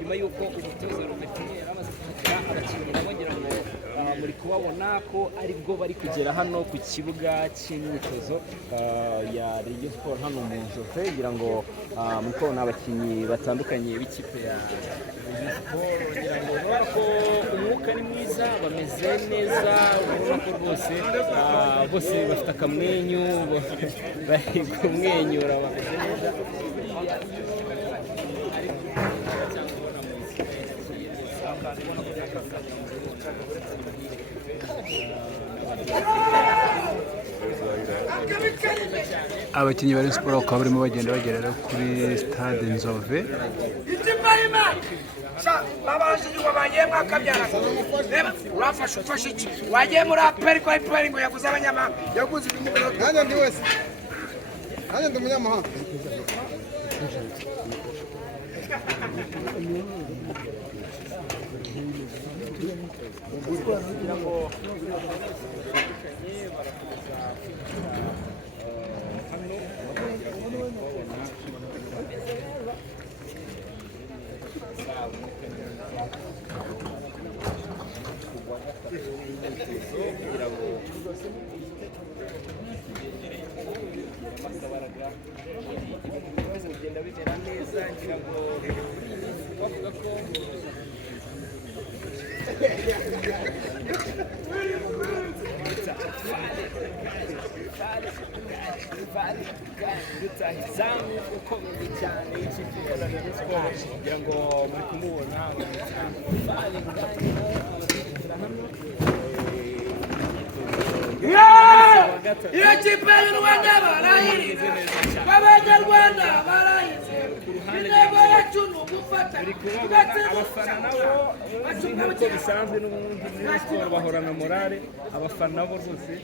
nyuma y'uko umutoza Nabakinnyi yari amaze kuhatira abakinnyi bagira ngo muri kubabona ko aribwo bari kugera hano ku kibuga cy'imyitozo ya Rayon Sport hano mu Nzove kugira ngo muri kubona abakinnyi batandukanye b'ikipe ya Rayon Sport kugira ngo urabona ko umwuka ni mwiza bameze neza urabona ko rwose bose bafite akamwenyu bari kumwenyura bameze neza abakinnyi ba Rayon Sport bakaba barimo bagenda bagera kuri stade Nzove urafashe ufashe iki wagiye muri aperi kwa iperi ngo yaguze abanyamahanga yaguze nanjye ndi wese nanjye ndi umunyamahanga rutahizamu ukomeye cyane ikipe ya Rayon Sport kugira ngo muri kumubona iyo kipe y'u Rwanda barayize abanyarwanda barayize intego yacu ni ugufata abafana nabo nk'uko bisanzwe n'ubundi muri Rayon Sport bahorana morale abafana bo rwose